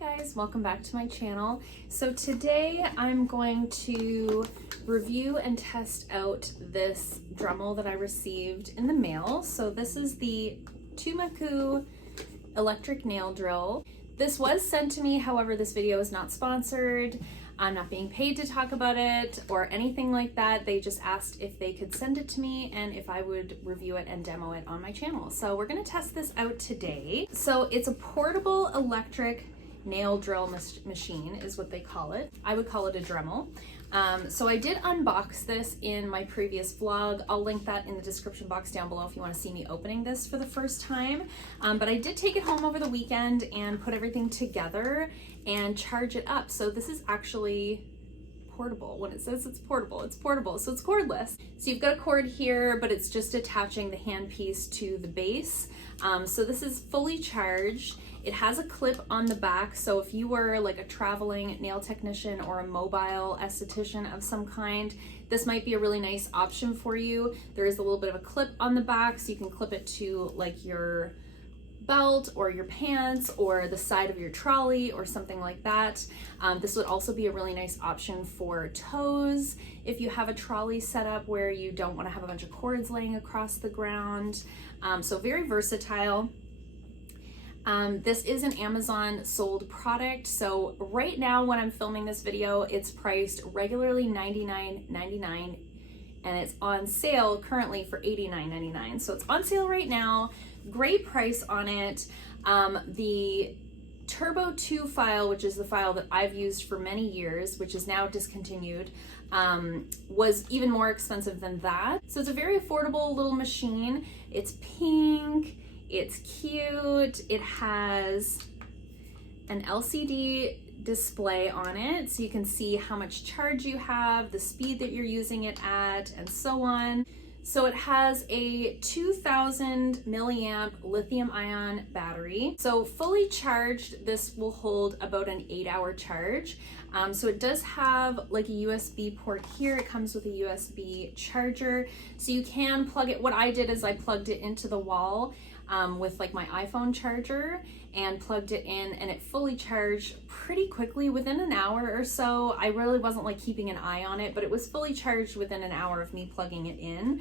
guys, welcome back to my channel. So today I'm going to review and test out this Dremel that I received in the mail. So this is the TUMAKOU electric nail drill. This was sent to me, however this video is not sponsored. I'm not being paid to talk about it or anything like that. They just asked if they could send it to me and if I would review it and demo it on my channel. So we're gonna test this out today. So it's a portable electric nail drill machine is what they call it. I would call it a Dremel. So I did unbox this in my previous vlog. I'll link that in the description box down below if you want to see me opening this for the first time. But I did take it home over the weekend and put everything together and charge it up. So this is actually portable. When it says it's portable, it's portable. So it's cordless. So you've got a cord here, but it's just attaching the handpiece to the base. So this is fully charged. It has a clip on the back, so if you were like a traveling nail technician or a mobile esthetician of some kind, this might be a really nice option for you. There is a little bit of a clip on the back, so you can clip it to like your belt or your pants or the side of your trolley or something like that. This would also be a really nice option for toes if you have a trolley set up where you don't want to have a bunch of cords laying across the ground. So very versatile. This is an Amazon sold product. So right now when I'm filming this video, it's priced regularly $99.99 and it's on sale currently for $89.99. So it's on sale right now. Great price on it. The Turbo 2 file, which is the file that I've used for many years, which is now discontinued, was even more expensive than that. So it's a very affordable little machine. It's pink. It's cute. It has an LCD display on it so you can see how much charge you have, the speed that you're using it at, and so on. So it has a 2000 milliamp lithium ion battery. So fully charged, this will hold about an 8-hour charge. So it does have like a USB port here. It comes with a USB charger. So you can plug it. What I did is I plugged it into the wall with like my iPhone charger and plugged it in, and it fully charged pretty quickly within an hour or so. I really wasn't like keeping an eye on it, but it was fully charged within an hour of me plugging it in.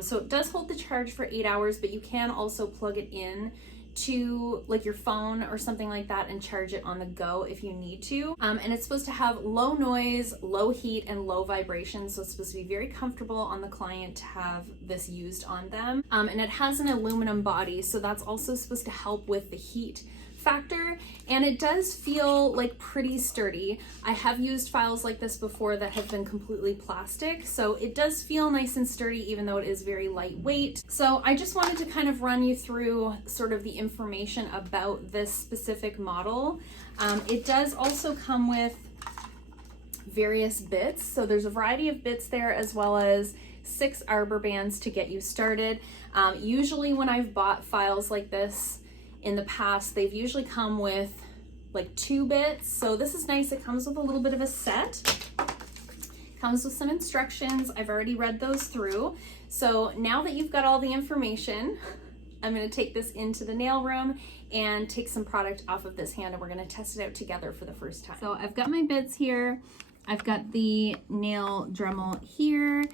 So it does hold the charge for 8 hours, but you can also plug it in to like your phone or something like that and charge it on the go if you need to. And it's supposed to have low noise, low heat, and low vibration. So it's supposed to be very comfortable on the client to have this used on them. And it has an aluminum body, so that's also supposed to help with the heat factor, and it does feel like pretty sturdy. I have used files like this before that have been completely plastic, so it does feel nice and sturdy even though it is very lightweight. So I just wanted to kind of run you through sort of the information about this specific model. It does also come with various bits, so there's a variety of bits there, as well as 6 arbor bands to get you started. Usually when I've bought files like this in the past, they've usually come with like 2 bits. So this is nice. It comes with a little bit of a set. Comes with some instructions. I've already read those through. So now that you've got all the information, I'm going to take this into the nail room and take some product off of this hand, and we're going to test it out together for the first time. So I've got my bits here. I've got the nail Dremel here.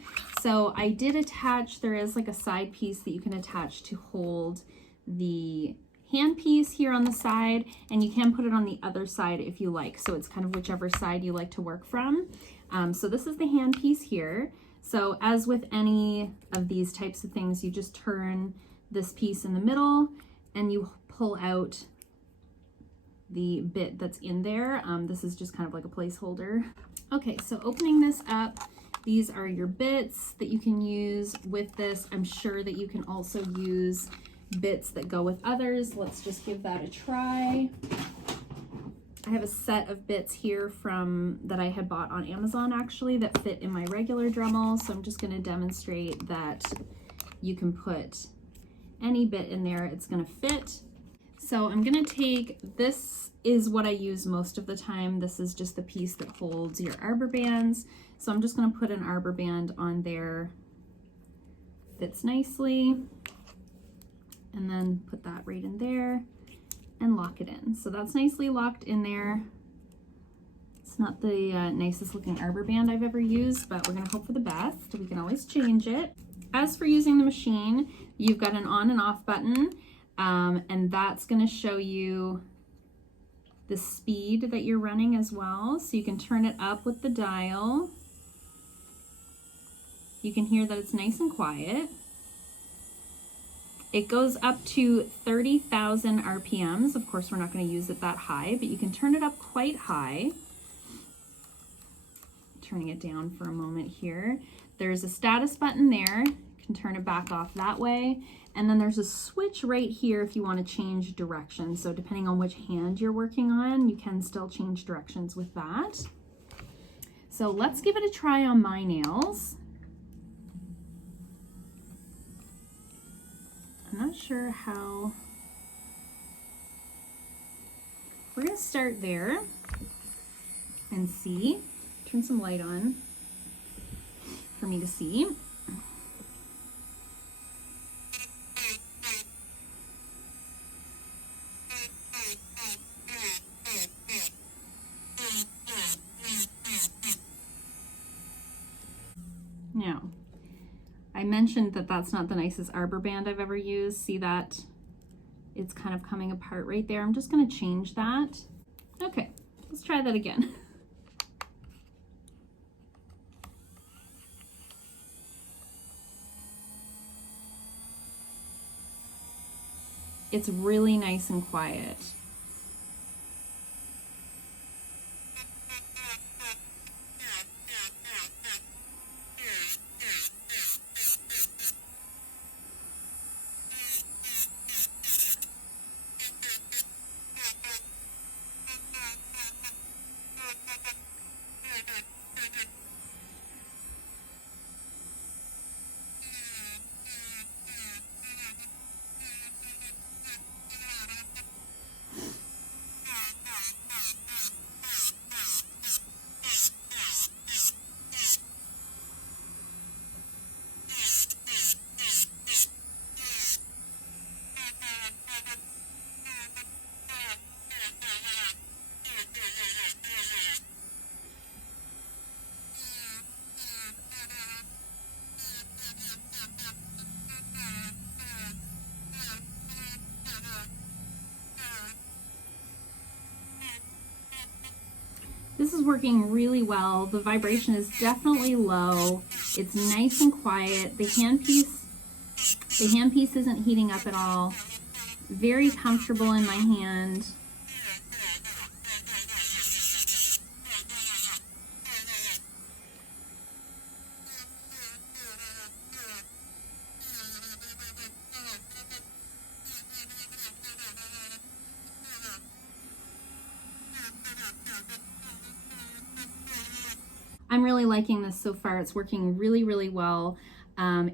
So I did attach, there is like a side piece that you can attach to hold the handpiece here on the side, and you can put it on the other side if you like. So it's kind of whichever side you like to work from. So this is the handpiece here. So as with any of these types of things, you just turn this piece in the middle and you pull out the bit that's in there. This is just kind of like a placeholder. Okay, so opening this up, these are your bits that you can use with this. I'm sure that you can also use bits that go with others. Let's just give that a try. I have a set of bits here from that I had bought on Amazon actually that fit in my regular Dremel. So I'm just going to demonstrate that you can put any bit in there, it's going to fit. So I'm going to take, this is what I use most of the time. This is just the piece that holds your arbor bands. So I'm just going to put an arbor band on there, fits nicely. And then put that right in there. and lock it in. So that's nicely locked in there. It's not the nicest looking arbor band I've ever used, but we're gonna hope for the best. We can always change it. As for using the machine, you've got an on and off button, and that's gonna show you the speed that you're running as well. So you can turn it up with the dial. You can hear that it's nice and quiet. It goes up to 30,000 RPMs. Of course, we're not going to use it that high, but you can turn it up quite high. Turning it down for a moment here. There's a status button there. You can turn it back off that way. And then there's a switch right here if you want to change direction. So depending on which hand you're working on, you can still change directions with that. So let's give it a try on my nails. I'm not sure how. We're going to start there and see. Turn some light on for me to see. Now, I mentioned that that's not the nicest arbor band I've ever used. See that? It's kind of coming apart right there. I'm just going to change that. Okay, let's try that again. It's really nice and quiet. This is working really well. The vibration is definitely low. It's nice and quiet. The handpiece isn't heating up at all. Very comfortable in my hand. I'm really liking this so far. It's working really, really well.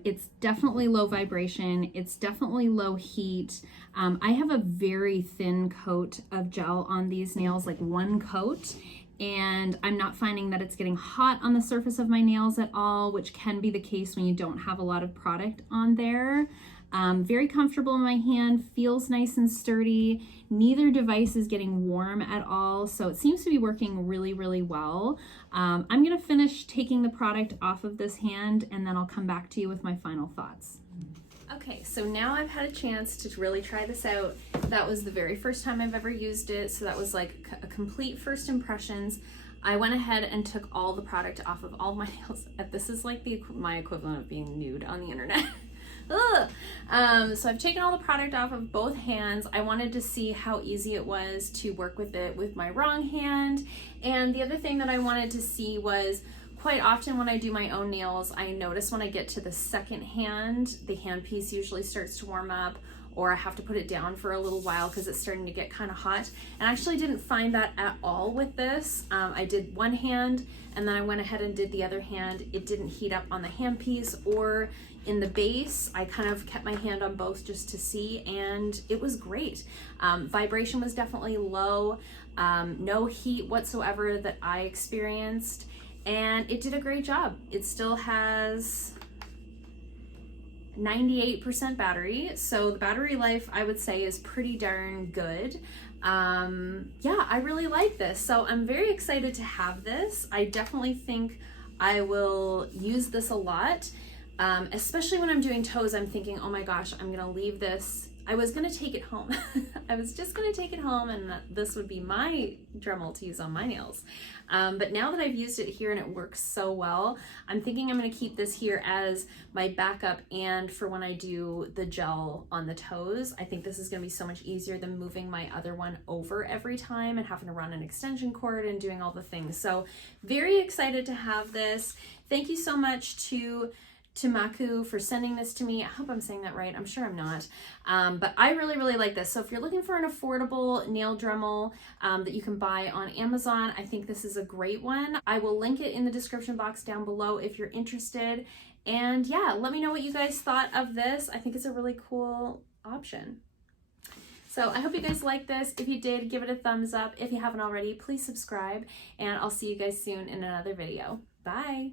It's definitely low vibration. It's definitely low heat. I have a very thin coat of gel on these nails, like one coat, and I'm not finding that it's getting hot on the surface of my nails at all, which can be the case when you don't have a lot of product on there. Very comfortable in my hand, feels nice and sturdy. Neither device is getting warm at all, so it seems to be working really, really well. I'm gonna finish taking the product off of this hand and then I'll come back to you with my final thoughts. Okay, so now I've had a chance to really try this out. That was the very first time I've ever used it, so that was like a complete first impressions. I went ahead and took all the product off of all my nails. This is like my equivalent of being nude on the internet. So I've taken all the product off of both hands. I wanted to see how easy it was to work with it with my wrong hand. And the other thing that I wanted to see was, quite often when I do my own nails, I notice when I get to the second hand, the handpiece usually starts to warm up, or I have to put it down for a little while because it's starting to get kind of hot. And I actually didn't find that at all with this. I did one hand and then I went ahead and did the other hand. It didn't heat up on the handpiece or in the base. I kind of kept my hand on both just to see, and it was great. Vibration was definitely low, no heat whatsoever that I experienced, and it did a great job. It still has 98% battery, so the battery life I would say is pretty darn good. Yeah, I really like this, so I'm very excited to have this. I definitely think I will use this a lot, especially when I'm doing toes. I'm thinking, oh my gosh, I'm gonna leave this. I was gonna take it home. I was just gonna take it home and this would be my Dremel to use on my nails. But now that I've used it here and it works so well, I'm thinking I'm gonna keep this here as my backup and for when I do the gel on the toes. I think this is gonna be so much easier than moving my other one over every time and having to run an extension cord and doing all the things. So very excited to have this. Thank you so much to TUMAKOU for sending this to me. I hope I'm saying that right. I'm sure I'm not. But I really, really like this. So if you're looking for an affordable nail Dremel that you can buy on Amazon, I think this is a great one. I will link it in the description box down below if you're interested. And yeah, let me know what you guys thought of this. I think it's a really cool option. So I hope you guys like this. If you did, give it a thumbs up. If you haven't already, please subscribe. And I'll see you guys soon in another video. Bye.